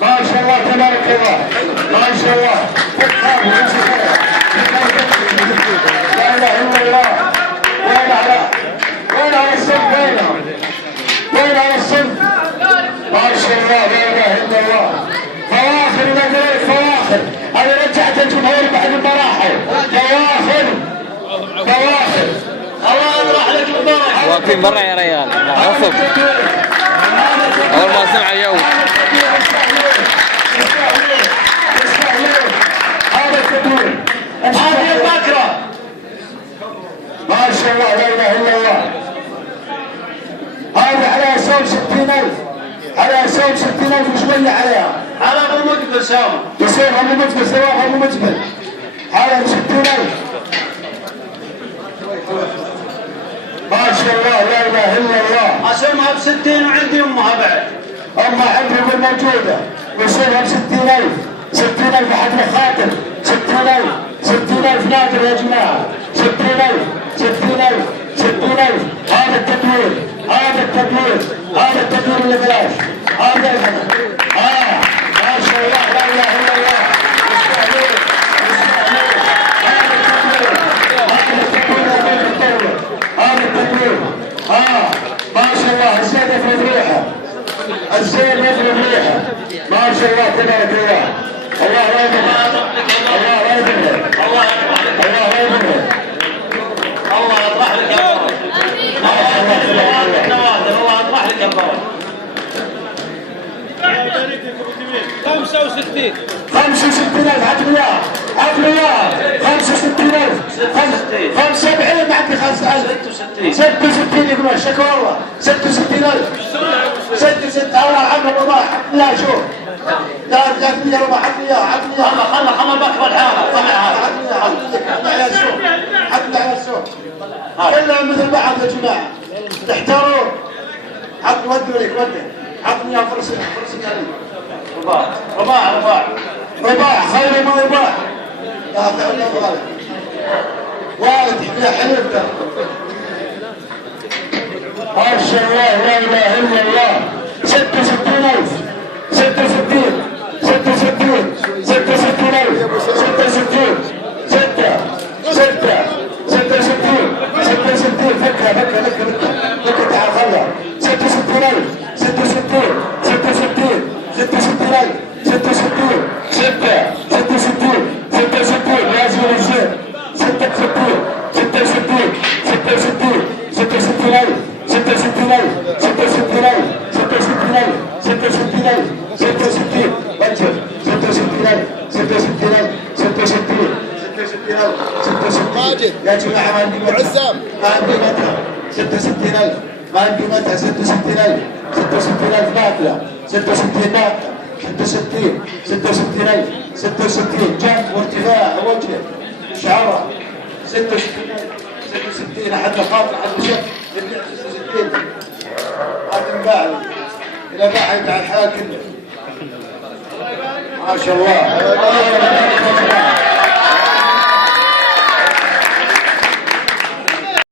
ما شاء الله تبارك الله، ما شاء الله. لا اله الا الله. وين على الصف؟ وين على الصف؟ ما شاء الله لا اله الا الله. فواخر نقول فواخر، انا رجعت الجمهور بعد المراحل. فواخر الله يطرح لك الضرب. واقفين برا يا ريال غصب اول ما سمع اليوم. هذا التدوير هذه البكره. ما شاء الله لا اله الا الله. هذه على حساب 60,000، على حساب 60,000 وشويه عليها. على ابو مقبل سوا. يصير ابو مقبل سواها ابو مقبل. على 60,000. ما شاء الله لا اله الا الله. اسمها ب60 وعندي امها بعد. امها عندي موجوده. وصولها ب60,000. 60,000 حق الخاطر. 60,000 نادر يا جماعه. 60,000 هذا التدوير هذا التدوير اللي بلاش. هذا ما شاء الله لا اله الا الله. هذا التدوير ما شاء الله. الزين يفرد ريحه، الزين يفرد ريحه. ما شاء الله تبارك الله. الله لا يضرك، الله لا يضرك، الله لا يضرك. الله يطرح لك يا بابا. الله يطرح لك يا بابا. 65,000 عطني اياه 65,000 75 ما عندي 5,000 66 يقولون شكوى الله 66,000 66 الله عمرو رباح. لا شوف لا 300 رباح. عطني اياه خلنا بكره الحاره. عطني على السوق كلهم مثل بعض يا جماعه. تحتارون. عطني ودوا لك عطني يا فرس رباح خير ما يباح. لا فعلا غالب والد يا حليف ده. ما شاء الله لا اله الا الله. 66,000 66 فكها تعال خلها 66,000 66 لازم الزين 66 يا جماعه ما عندي متعه. ما عندي متعه 66,000 ما عندي متعه 66,000 ناقله 66 ناقله 66,000 جنب وارتفاع وجه شعره 66 احد خاطر حد شك 66 هذا انباع الى باع على الحال كله. ما شاء الله